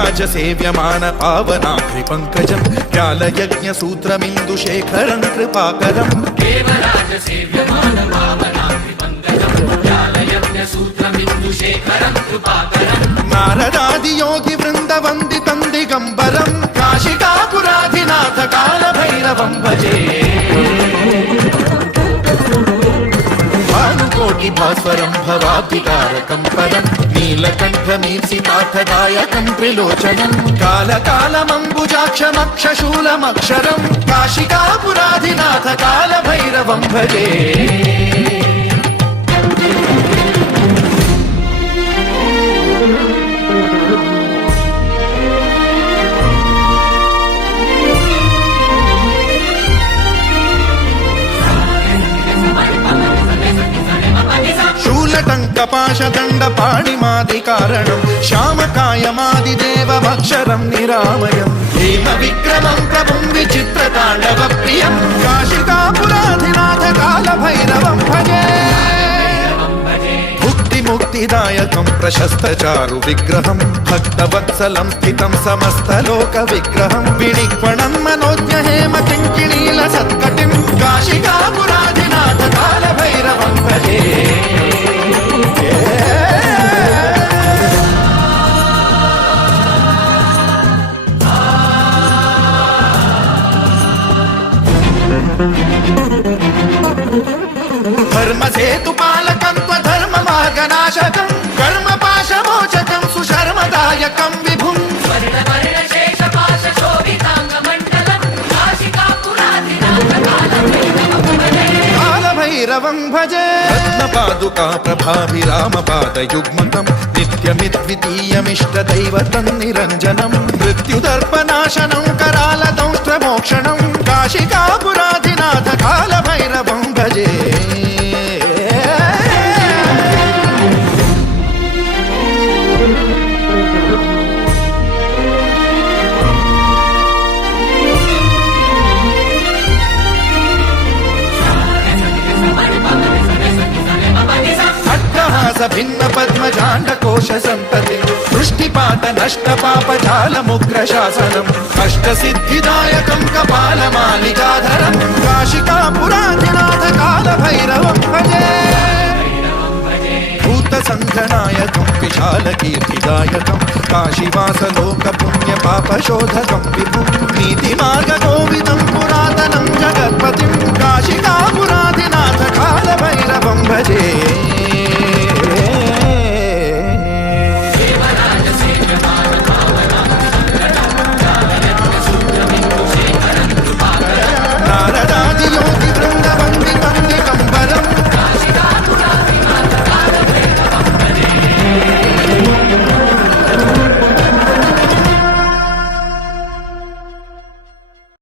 देवराज सेव्यमान पावनाग्रि पंकजं व्यालयज्ञ सूत्रमिन्दुशेखरं कृपाकरं देवराज सेव्यमान पावनाग्रि पंकजं व्यालयज्ञ सूत्रमिन्दुशेखरं कृपाकरं नारदादि योगि वृन्द वन्दितं दिगम्बरं काशिकापुराधिनाथ कालभैरवं भजे भानुकोटि भास्वरं भवाब्धिकारकं परं नीलकण्ठमीप्सितार्थदायकं त्रिलोचनं कालकालमम्बुजाक्षमक्षशूलमक्षरं काशिकापुराधिनाथ कालभैरवं भजे शूलटङ्कपाशदण्डपाणिमादिकारणं श्यामकायमादिदेवमक्षरं निरामयं हेमविक्रमं प्रभुं विचित्रताण्डवप्रियं काशिकापुराधिनाथ कालभैरवं भजे मुक्तिदायकं प्रशस्तचारु विग्रहं भक्तवत्सलं स्थितं समस्तलोकविग्रहं विनिक्वणं मनोज्ञ हेम किङ्किणीलसत्कटिं काशिकापुराधिनाथ कालभैरवं भजे धर्मसेतुपालकं त्वधर्ममार्गनाशकं कर्मपाशमोचकं सुशर्मदायकं विभुं कालभैरवं भजे रत्नपादुका प्रभाभिरामपादयुग्मकं नित्यमिद्वितीयमिष्टदैवतं निरञ्जनं मृत्युदर्पनाशनं करालदंष्ट्रमोक्षणं काशिकापुराधिनाथ कालभैरवं भजे भिन्न पद्मजाण्डकोश संतति वृष्टिपात नष्ट पापजालमुग्र शासनम् अष्टसिद्धिदायकं कपालमालिकाधरं काशिकापुराधिनाथ कालभैरवं भजे भूतसङ्घनायकं विशालकीर्तिदायकं काशीवासलोकपुण्यपापशोधकं विभुं नीतिमार्गगो